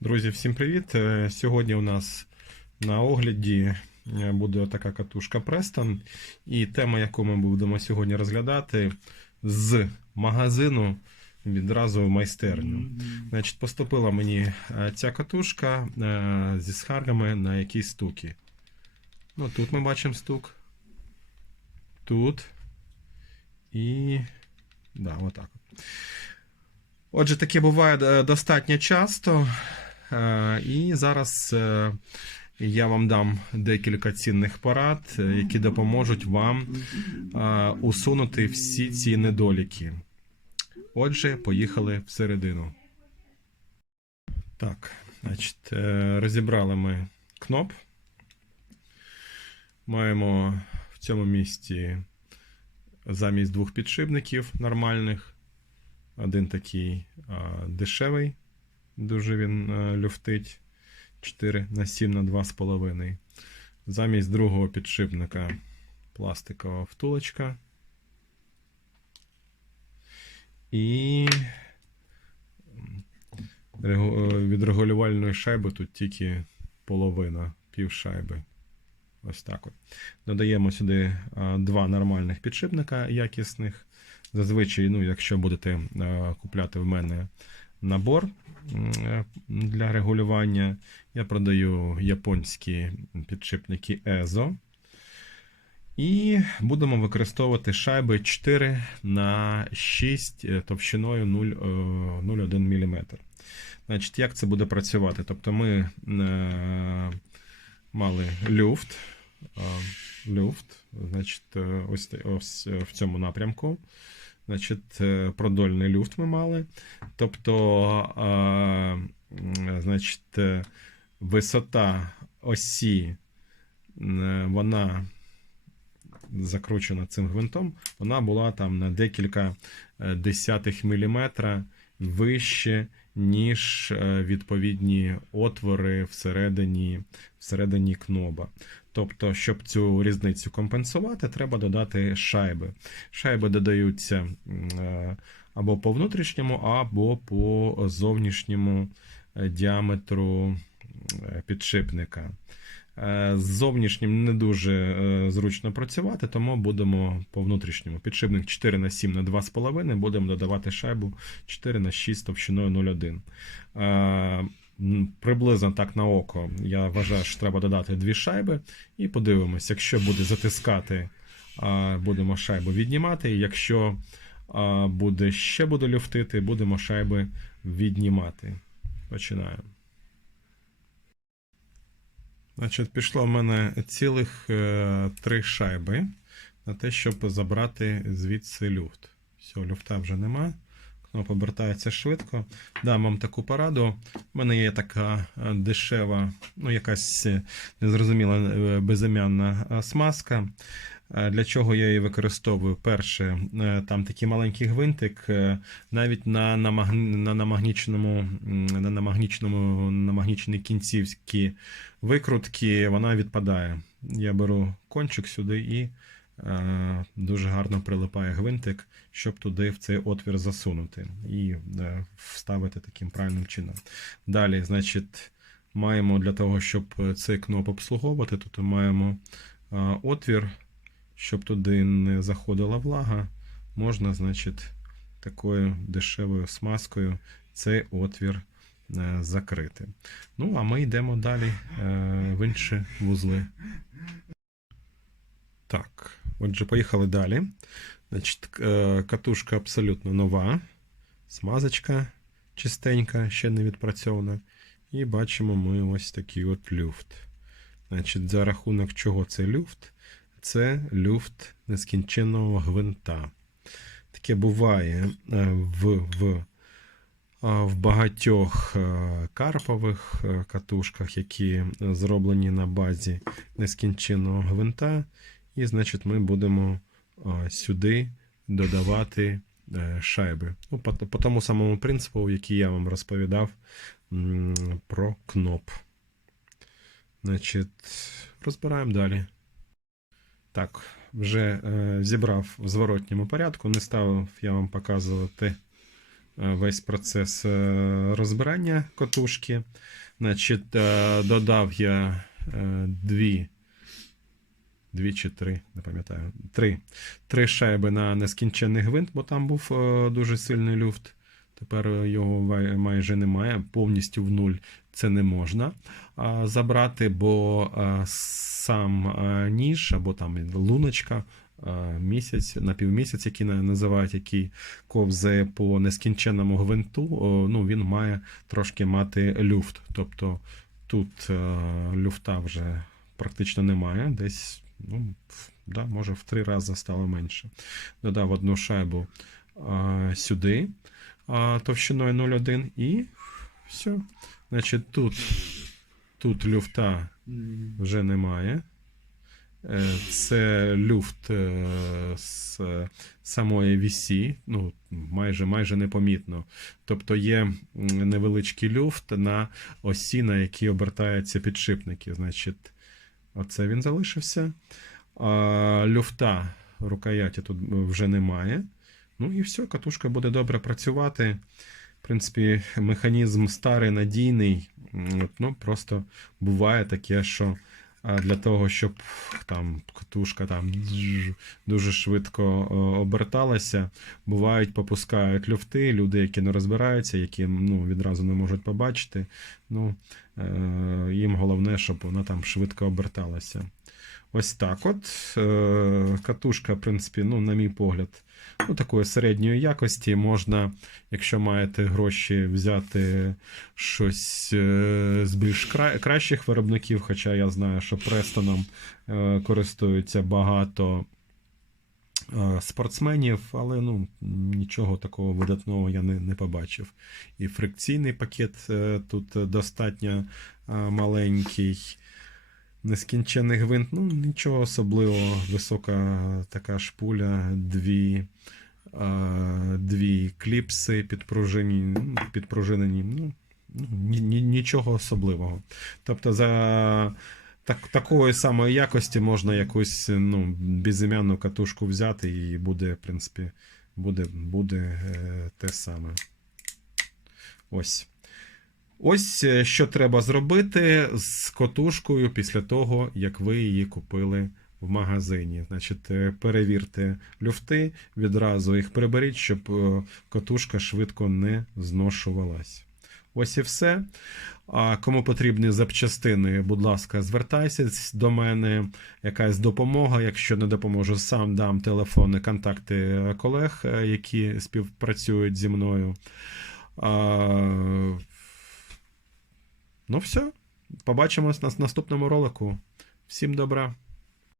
Друзі, всім привіт! Е, Сьогодні у нас на огляді е, буде така катушка Preston. І тема, яку ми будемо сьогодні розглядати, з магазину відразу в майстерню. Значить, поступила мені е, ця катушка зі скаргами на якісь стуки. Ну, тут ми бачимо стук. Тут. І. Да, отак. Отже, таке буває достатньо часто. Е, І зараз е, я вам дам декілька цінних порад, е, які допоможуть вам усунути всі ці недоліки. Отже, поїхали всередину. Так, значить, розібрали ми кноп. Маємо в цьому місці замість двох підшипників нормальних. Один такий дешевий, дуже він люфтить 4 на 7 на 2,5. Замість другого підшипника пластикова втулочка. І е, від регулювальної шайби тут тільки половина, пів шайби. Ось так от. Додаємо сюди а, два нормальних підшипника якісних. Зазвичай, ну, якщо будете е, купляти в мене набор е, для регулювання, я продаю японські підшипники EZO. І будемо використовувати шайби 4 на 6 е, товщиною 0, е, 0,1 мм. Значить, як це буде працювати? Тобто ми мали люфт. Люфт, значить, ось, ось в цьому напрямку. Значить, е, продольний люфт ми мали. Тобто, е, значить, е, висота осі, е, вона закручена цим гвинтом, вона була там на декілька десятих міліметра вище, ніж е, відповідні отвори всередині, всередині кноба. Тобто, щоб цю різницю компенсувати, треба додати шайби. Шайби додаються е, або по внутрішньому, або по зовнішньому е, діаметру підшипника. Е, З зовнішнім не дуже е, зручно працювати, тому будемо по внутрішньому. Підшипник 4 на 7 на 2,5, будемо додавати шайбу 4 на 6 товщиною 0,1. Е, Приблизно так на око. Я вважаю, що треба додати дві шайби. І подивимось, якщо буде затискати, будемо шайбу віднімати. Якщо буде ще буде люфтити, будемо шайби віднімати. Починаємо. Значить, пішло в мене цілих е, три шайби на те, щоб забрати звідси люфт. Все, люфта вже нема. Кнопка обертається швидко. Дам вам таку пораду. У мене є така е, дешева, ну, якась е, незрозуміла безім'янна смазка. Е, Для чого я її використовую? Перше, е, там такий маленький гвинтик, е, навіть на, на намагнічному, м, на намагнічному, намагнічній кінцівській викрутки вона відпадає. Я беру кончик сюди і е, дуже гарно прилипає гвинтик, щоб туди в цей отвір засунути і е, вставити таким правильним чином. Далі, значить, маємо для того, щоб цей кноп обслуговувати, тут маємо е, отвір, щоб туди не заходила влага, можна, значить, такою дешевою смазкою цей отвір е, закрити. Ну, а ми йдемо далі е, в інші вузли. Так, отже, поїхали далі. Значить, е, катушка абсолютно нова. Смазочка чистенька, ще не відпрацьована. І бачимо ми ось такий от люфт. Значить, за рахунок чого це люфт? Це люфт нескінченного гвинта. Таке буває е, в, в в багатьох е, карпових е, катушках, які зроблені на базі нескінченного гвинта. І, значить, ми будемо сюди додавати шайби. Ну, по, по тому самому принципу, який я вам розповідав про кноп. Значить, розбираємо далі. Так, вже е, зібрав в зворотньому порядку. Не ставив я вам показувати е, весь процес е, розбирання котушки. Значить, додав я дві, дві чи три, не пам'ятаю, три, три шайби на нескінченний гвинт, бо там був дуже сильний люфт. Тепер його майже немає. Повністю в нуль це не можна забрати, бо сам ніж або там луночка. а, Місяць, напівмісяць, який називають, який ковзає по нескінченному гвинту, ну, він має трошки мати люфт. Тобто тут е, люфта вже практично немає. Десь, ну, да, може, в три рази стало менше. Додав одну шайбу сюди товщиною 0,1 і все. Значить, тут, тут люфта вже немає. Е, Це люфт е, з самої вісі, ну, майже, майже непомітно. Тобто є невеличкий люфт на осі, на якій обертаються підшипники. Значить, оце він залишився. А, люфта рукояті тут вже немає. Ну і все, катушка буде добре працювати. Принципі, механізм старий, надійний. Ну, просто буває таке, що для того, щоб там катушка там дуже швидко оберталася, бувають, попускають люфти, люди, які не розбираються, які ну, відразу не можуть побачити. Ну, е, їм головне, щоб вона там швидко оберталася. Ось так от. Е, Катушка, в принципі, ну, на мій погляд, ну, такої середньої якості. Можна, якщо маєте гроші, взяти щось е, з більш кра- кращих виробників. Хоча я знаю, що Престоном е, користуються багато спортсменів, але ну, нічого такого видатного я не, не побачив. І фрикційний пакет тут достатньо маленький. Нескінчений гвинт, ну нічого особливого. Висока така шпуля, дві, дві кліпси підпружинені, підпружинені. Ну, ну, ні, ні, нічого особливого. Тобто, за так, такої самої якості можна якусь ну, безім'яну катушку взяти, і буде, в принципі, буде, буде е, те саме. Ось. Ось е, що треба зробити з котушкою після того, як ви її купили в магазині. Значить, е, перевірте люфти, відразу їх приберіть, щоб е, котушка швидко не зношувалась. Ось і все. А кому потрібні запчастини, будь ласка, звертайся до мене. Якась допомога. Якщо не допоможу, сам дам телефони, контакти колег, які співпрацюють зі мною. Ну, все. Побачимось на наступному ролику. Всім добра.